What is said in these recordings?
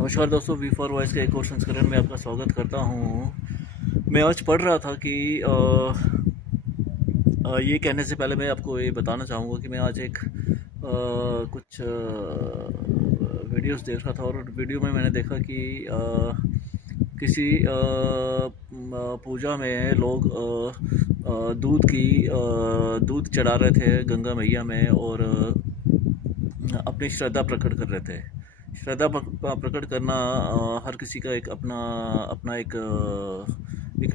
नमस्कार दोस्तों, we for voice के एक और संस्करण में आपका स्वागत करता हूँ। मैं आज पढ़ रहा था कि ये कहने से पहले मैं आपको ये बताना चाहूँगा कि मैं आज एक कुछ वीडियोस देख रहा था और वीडियो में मैंने देखा कि किसी पूजा में लोग दूध चढ़ा रहे थे गंगा मैया में और अपनी श्रद्धा प्रकट कर रहे थे। श्रद्धा प्रकट करना हर किसी का एक अपना अपना एक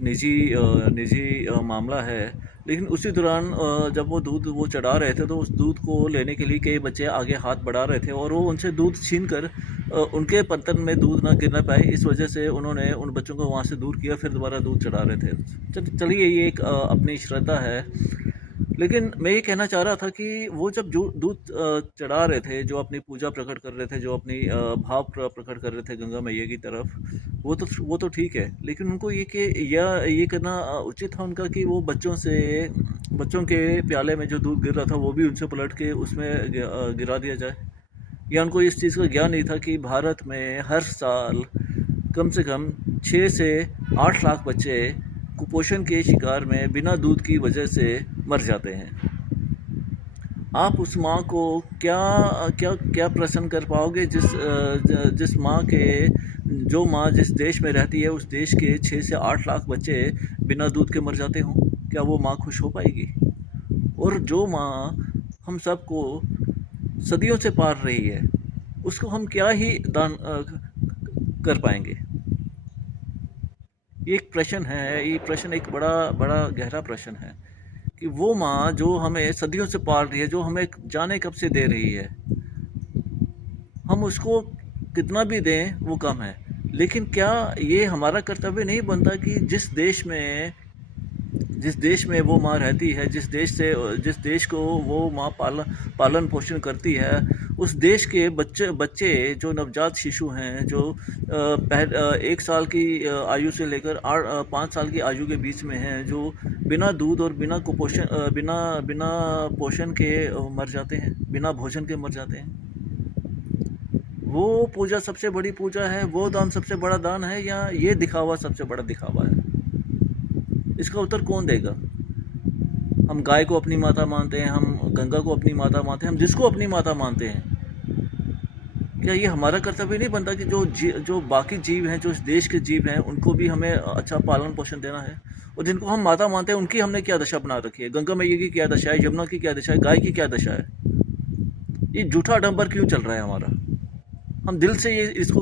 निजी मामला है। लेकिन उसी दौरान जब वो दूध चढ़ा रहे थे तो उस दूध को लेने के लिए कई बच्चे आगे हाथ बढ़ा रहे थे और वो उनसे दूध छीन कर उनके पत्तन में दूध ना गिरना पाए, इस वजह से उन्होंने उन बच्चों को वहाँ से दूर किया, फिर दोबारा दूध चढ़ा रहे थे। चलिए, ये एक अपनी श्रद्धा है। लेकिन मैं ये कहना चाह रहा था कि वो जब जो दूध चढ़ा रहे थे, जो अपनी पूजा प्रकट कर रहे थे, जो अपनी भाव प्रकट कर रहे थे गंगा मैया की तरफ, वो तो ठीक है। लेकिन उनको ये करना उचित था उनका कि वो बच्चों के प्याले में जो दूध गिर रहा था वो भी उनसे पलट के उसमें गिरा दिया जाए। या उनको इस चीज़ का ज्ञान नहीं था कि भारत में हर साल कम से कम 6 से 8 लाख बच्चे कुपोषण के शिकार में बिना दूध की वजह से मर जाते हैं। आप उस माँ को क्या क्या क्या प्रसन्न कर पाओगे जिस माँ के जो माँ जिस देश में रहती है उस देश के 6 से 8 लाख बच्चे बिना दूध के मर जाते हों? क्या वो माँ खुश हो पाएगी? और जो माँ हम सबको सदियों से पाल रही है, उसको हम क्या ही दान कर पाएंगे? ये एक प्रश्न है। ये प्रश्न एक बड़ा बड़ा गहरा प्रश्न है कि वो माँ जो हमें सदियों से पाल रही है, जो हमें जाने कब से दे रही है, हम उसको कितना भी दें वो कम है। लेकिन क्या ये हमारा कर्तव्य नहीं बनता कि जिस देश में वो माँ रहती है, जिस देश को वो माँ पालन पोषण करती है, उस देश के बच्चे जो नवजात शिशु हैं, जो 1 साल की आयु से लेकर 5 साल की आयु के बीच में हैं, जो बिना दूध और बिना कुपोषण बिना पोषण के मर जाते हैं, बिना भोजन के मर जाते हैं। वो पूजा सबसे बड़ी पूजा है, वो दान सबसे बड़ा दान है, या ये दिखावा सबसे बड़ा दिखावा है? इसका उत्तर कौन देगा? हम गाय को अपनी माता मानते हैं, हम गंगा को अपनी माता मानते हैं, हम जिसको अपनी माता मानते हैं, क्या ये हमारा कर्तव्य नहीं बनता कि जो बाकी जीव हैं, जो इस देश के जीव हैं, उनको भी हमें अच्छा पालन पोषण देना है? और जिनको हम माता मानते हैं उनकी हमने क्या दशा बना रखी है? गंगा मैया की क्या दशा है? यमुना की क्या दशा है? गाय की क्या दशा है? ये झूठा आडंबर क्यों चल रहा है हमारा? हम दिल से ये इसको